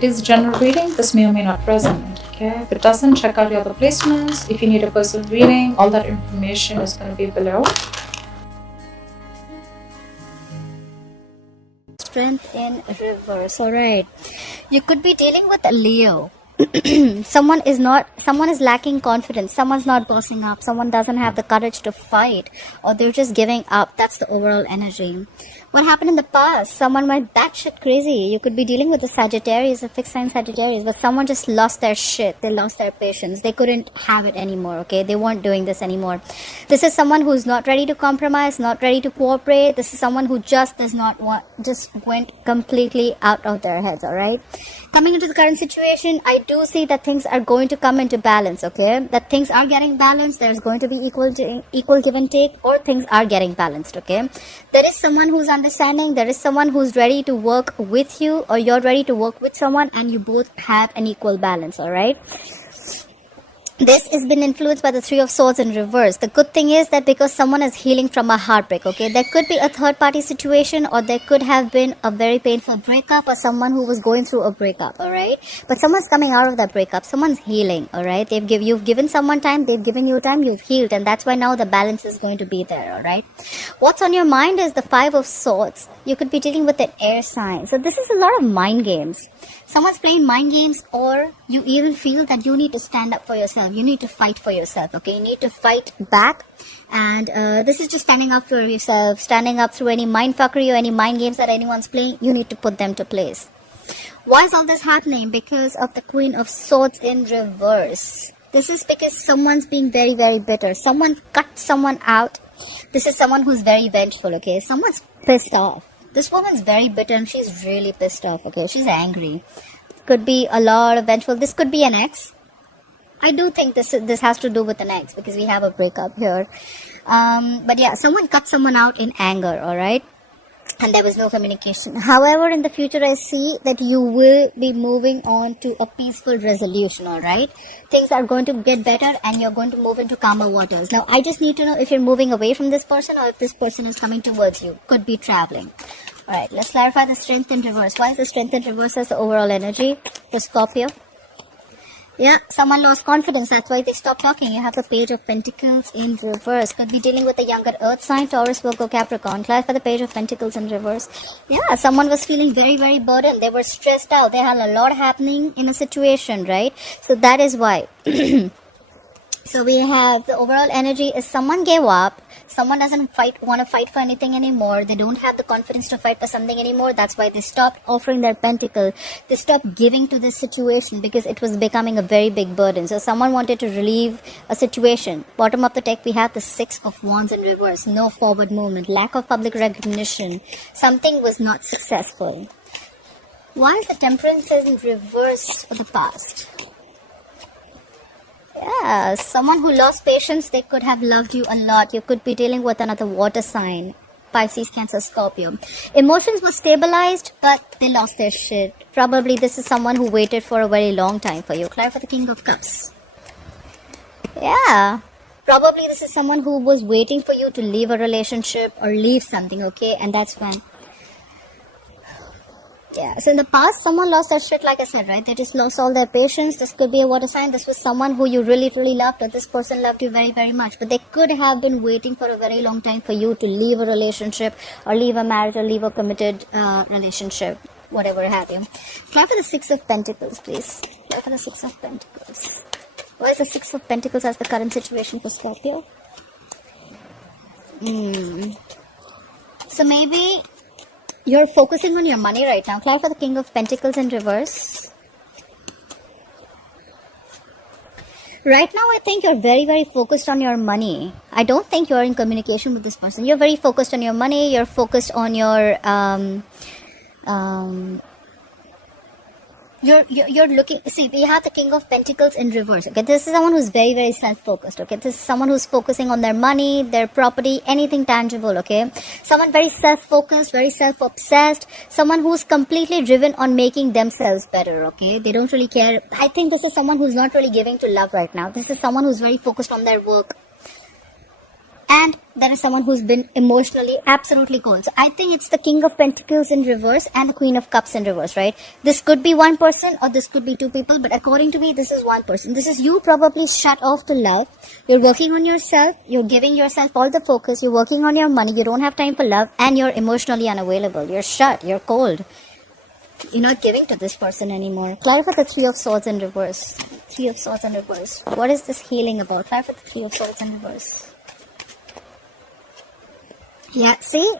It is general reading. This may or may not resonate. Okay, if it doesn't, check out your other placements. If you need a personal reading, all that information is going to be below. Strength in reverse. All right, you could be dealing with a Leo. Someone is lacking confidence. Someone's not bossing up. Someone doesn't have the courage to fight, or they're just giving up. That's the overall energy. What happened in the past? Someone went batshit crazy. You could be dealing with a Sagittarius, a fixed sign Sagittarius, but someone just lost their shit. They lost their patience. They couldn't have it anymore, okay? They weren't doing this anymore. This is someone who's not ready to compromise, not ready to cooperate. This is someone who just does not want, just went completely out of their heads, alright? Coming into the current situation, I do see that things are going to come into balance, okay? That things are getting balanced. There's going to be equal give and take, or things are getting balanced, okay? There is someone who's understanding. There is someone who's ready to work with you, or you're ready to work with someone, and you both have an equal balance, all right? This has been influenced by the Three of Swords in reverse. The good thing is that because someone is healing from a heartbreak, okay, there could be a third party situation, or there could have been a very painful breakup, or someone who was going through a breakup, all right? But someone's coming out of that breakup. Someone's healing, all right? You've given someone time, they've given you time, you've healed, and that's why now the balance is going to be there, all right? What's on your mind is the Five of Swords. You could be dealing with an air sign. So this is a lot of mind games. Someone's playing mind games, or you even feel that you need to stand up for yourself. You need to fight for yourself, okay? You need to fight back. And this is just standing up for yourself, standing up through any mind fuckery or any mind games that anyone's playing. You need to put them to place. Why is all this happening? Because of the Queen of Swords in reverse. This is because someone's being very, very bitter. Someone cut someone out. This is someone who's very vengeful, okay? Someone's pissed off. This woman's very bitter and she's really pissed off, okay? She's angry. Could be a lot of vengeful. This could be an ex. I do think this has to do with an ex, because we have a breakup here. But yeah, someone cut someone out in anger, alright? And there was no communication. However, in the future, I see that you will be moving on to a peaceful resolution, alright? Things are going to get better and you're going to move into calmer waters. Now, I just need to know if you're moving away from this person or if this person is coming towards you. Could be traveling. Alright, let's clarify the strength in reverse. Why is the strength in reverse as the overall energy for Scorpio? Yeah, someone lost confidence. That's why they stopped talking. You have the Page of Pentacles in reverse. Could be dealing with a younger Earth sign, Taurus, Virgo, Capricorn. Clarify the Page of Pentacles in reverse. Yeah, someone was feeling very, very burdened. They were stressed out. They had a lot happening in a situation, right? So that is why. So we have the overall energy is someone gave up. Someone doesn't want to fight for anything anymore. They don't have the confidence to fight for something anymore. That's why they stopped offering their pentacle. They stopped giving to this situation because it was becoming a very big burden. So someone wanted to relieve a situation. Bottom of the deck, we have the Six of Wands in reverse. No forward movement. Lack of public recognition. Something was not successful. Why is the Temperance in reverse for the past? Yeah, someone who lost patience, they could have loved you a lot. You could be dealing with another water sign. Pisces, Cancer, Scorpio. Emotions were stabilized, but they lost their shit. Probably this is someone who waited for a very long time for you. Clarify the King of Cups. Yeah. Probably this is someone who was waiting for you to leave a relationship or leave something, okay? And that's when... Yeah, so in the past, someone lost their shit, like I said, right? They just lost all their patience. This could be a water sign. This was someone who you really, really loved, or this person loved you very, very much. But they could have been waiting for a very long time for you to leave a relationship, or leave a marriage, or leave a committed relationship, whatever have you. Try for the Six of Pentacles, please. Try for the Six of Pentacles. Why is the Six of Pentacles as the current situation for Scorpio? So maybe... you're focusing on your money right now. Clarify the King of Pentacles in reverse. Right now, I think you're very, very focused on your money. I don't think you're in communication with this person. You're very focused on your money. You're focused on your... You're looking, see, we have the King of Pentacles in reverse, okay? This is someone who's very, very self-focused, okay? This is someone who's focusing on their money, their property, anything tangible, okay? Someone very self-focused, very self-obsessed, someone who's completely driven on making themselves better, okay? They don't really care. I think this is someone who's not really giving to love right now. This is someone who's very focused on their work. And there is someone who's been emotionally absolutely cold. So I think it's the King of Pentacles in reverse and the Queen of Cups in reverse, right? This could be one person or this could be two people, but according to me, this is one person. This is you probably shut off to love. You're working on yourself. You're giving yourself all the focus. You're working on your money. You don't have time for love and you're emotionally unavailable. You're shut. You're cold. You're not giving to this person anymore. Clarify the Three of Swords in reverse. Three of Swords in reverse. What is this healing about? Clarify the Three of Swords in reverse. Yeah, see?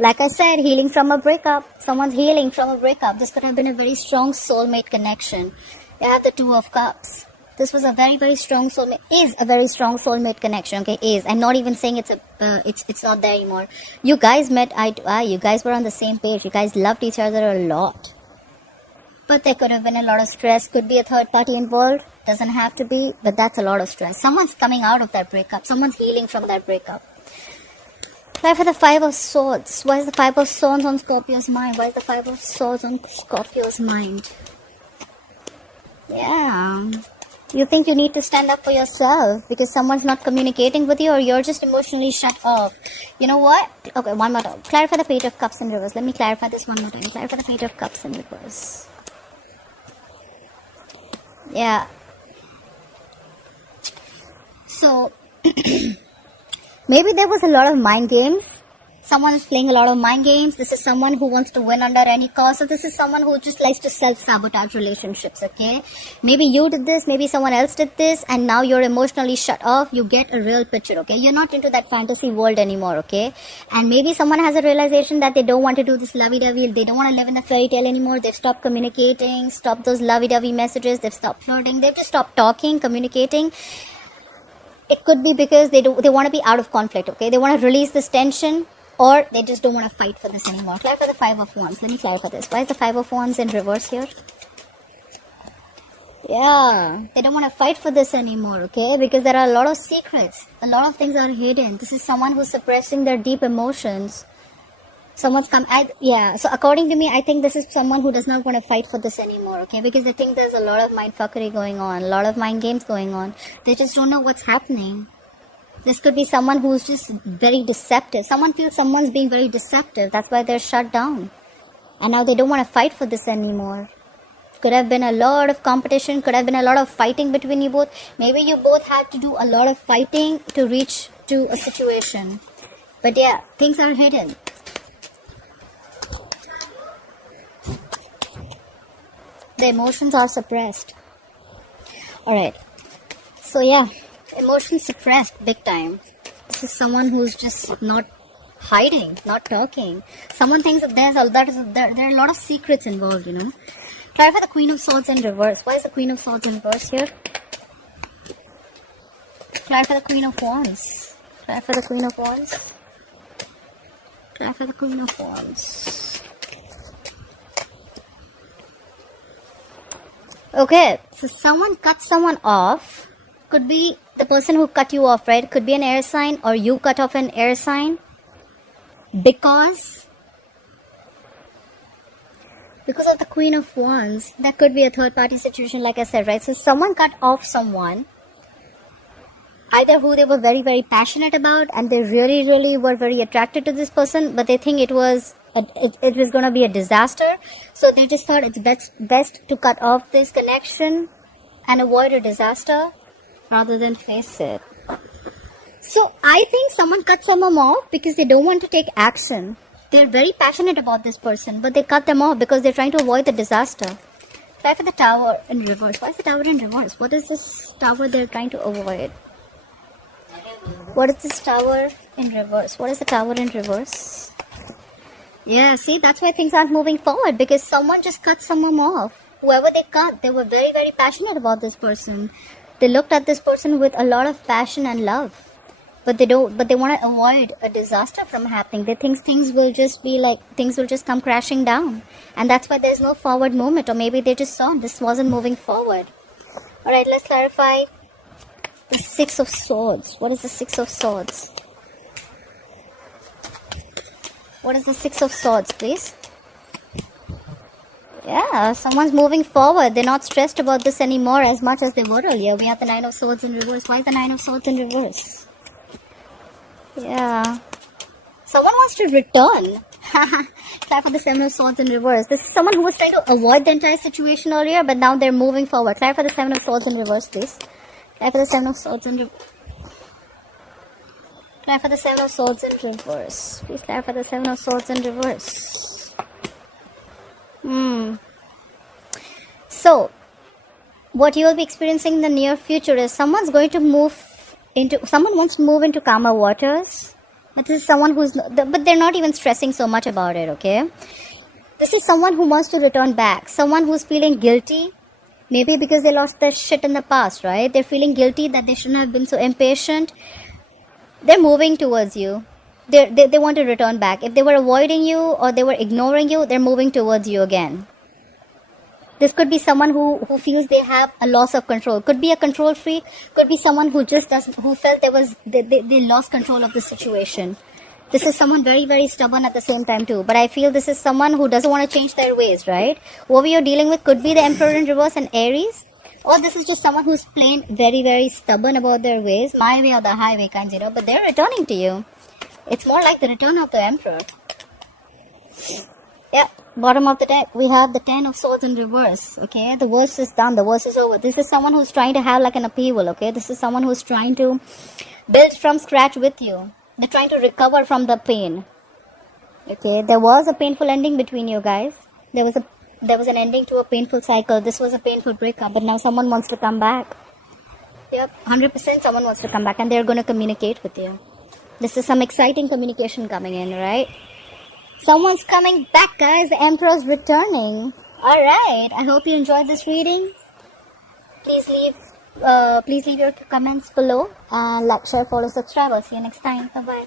Like I said, healing from a breakup. Someone's healing from a breakup. This could have been a very strong soulmate connection. You have the Two of Cups. This was a very, very strong soulmate. Is a very strong soulmate connection. Okay, is. I'm not even saying it's not there anymore. You guys met eye to eye. You guys were on the same page. You guys loved each other a lot. But there could have been a lot of stress. Could be a third party involved. Doesn't have to be. But that's a lot of stress. Someone's coming out of that breakup. Someone's healing from that breakup. Why for the Five of Swords? Why is the Five of Swords on Scorpio's mind? Why is the Five of Swords on Scorpio's mind? Yeah. You think you need to stand up for yourself because someone's not communicating with you or you're just emotionally shut off. You know what? Okay, one more time. Clarify the Page of Cups in reverse. Let me clarify this one more time. Clarify the Page of Cups in reverse. Yeah. So... maybe there was a lot of mind games. Someone is playing a lot of mind games. This is someone who wants to win under any cost. So this is someone who just likes to self-sabotage relationships, okay? Maybe you did this, maybe someone else did this, and now you're emotionally shut off. You get a real picture, okay? You're not into that fantasy world anymore, okay? And maybe someone has a realization that they don't want to do this lovey-dovey. They don't want to live in a fairy tale anymore. They've stopped communicating, stopped those lovey-dovey messages. They've stopped flirting. They've just stopped talking, communicating. It could be because they want to be out of conflict, okay? They want to release this tension or they just don't want to fight for this anymore. Clarify the Five of Wands. Let me clarify this. Why is the Five of Wands in reverse here? Yeah, they don't want to fight for this anymore, okay? Because there are a lot of secrets. A lot of things are hidden. This is someone who's suppressing their deep emotions. Someone's come, so according to me, I think this is someone who does not want to fight for this anymore, okay? Because they think there's a lot of mind fuckery going on, a lot of mind games going on. They just don't know what's happening. This could be someone who's just very deceptive. Someone feels someone's being very deceptive. That's why they're shut down. And now they don't want to fight for this anymore. Could have been a lot of competition, could have been a lot of fighting between you both. Maybe you both had to do a lot of fighting to reach to a situation. But yeah, things are hidden. The emotions are suppressed. Alright. So yeah, emotions suppressed big time. This is someone who's just not hiding, not talking. Someone thinks that there are a lot of secrets involved, you know. Try for the Queen of Swords in reverse. Why is the Queen of Swords in reverse here? Try for the Queen of Wands. Try for the Queen of Wands. Try for the Queen of Wands. Okay, so someone cut someone off. Could be the person who cut you off, right? Could be an air sign or you cut off an air sign. Because of the Queen of Wands, that could be a third party situation, like I said, right? So someone cut off someone, either who they were very, very passionate about and they really, really were very attracted to this person, but they think it was going to be a disaster. So they just thought it's best to cut off this connection and avoid a disaster rather than face it. So I think someone cut someone off because they don't want to take action. They're very passionate about this person, but they cut them off because they're trying to avoid the disaster. Try for the Tower in reverse. Why is the Tower in reverse? What is this tower they're trying to avoid? What is this Tower in reverse? What is the Tower in reverse? Yeah, see, that's why things aren't moving forward, because someone just cut someone off. Whoever they cut, they were very, very passionate about this person. They looked at this person with a lot of passion and love. But they want to avoid a disaster from happening. They think things will just come crashing down. And that's why there's no forward movement. Or maybe they just saw this wasn't moving forward. Alright, let's clarify the Six of Swords. What is the Six of Swords? What is the Six of Swords, please? Yeah, someone's moving forward. They're not stressed about this anymore as much as they were earlier. We have the Nine of Swords in reverse. Why is the Nine of Swords in reverse? Yeah. Someone wants to return. Clap for the Seven of Swords in reverse. This is someone who was trying to avoid the entire situation earlier, but now they're moving forward. Clap for the Seven of Swords in reverse, please. Clap for the Seven of Swords in reverse. Clap for the Seven of Swords in reverse. Please clap for the Seven of Swords in reverse. So, what you will be experiencing in the near future is someone wants to move into calmer waters. But this is someone but they're not even stressing so much about it, okay? This is someone who wants to return back. Someone who's feeling guilty. Maybe because they lost their shit in the past, right? They're feeling guilty that they shouldn't have been so impatient. They're moving towards you. They want to return back. If they were avoiding you or they were ignoring you, they're moving towards you again. This could be someone who feels they have a loss of control. Could be a control freak. Could be someone who felt they lost control of the situation. This is someone very, very stubborn at the same time too. But I feel this is someone who doesn't want to change their ways, right? Whoever you're dealing with could be the Emperor in reverse and Aries. Or this is just someone who's plain very, very stubborn about their ways. My way or the highway kinds, but they're returning to you. It's more like the return of the Emperor. Yeah, bottom of the deck, we have the Ten of Swords in reverse, okay? The worst is done, the worst is over. This is someone who's trying to have like an upheaval, okay? This is someone who's trying to build from scratch with you. They're trying to recover from the pain, okay? There was a painful ending between you guys. There was an ending to a painful cycle. This was a painful breakup, but now someone wants to come back. Yep, 100% someone wants to come back and they're going to communicate with you. This is some exciting communication coming in, right? Someone's coming back, guys. The Emperor's returning. Alright, I hope you enjoyed this reading. Please leave your comments below. And like, share, follow, subscribe. I'll see you next time. Bye-bye.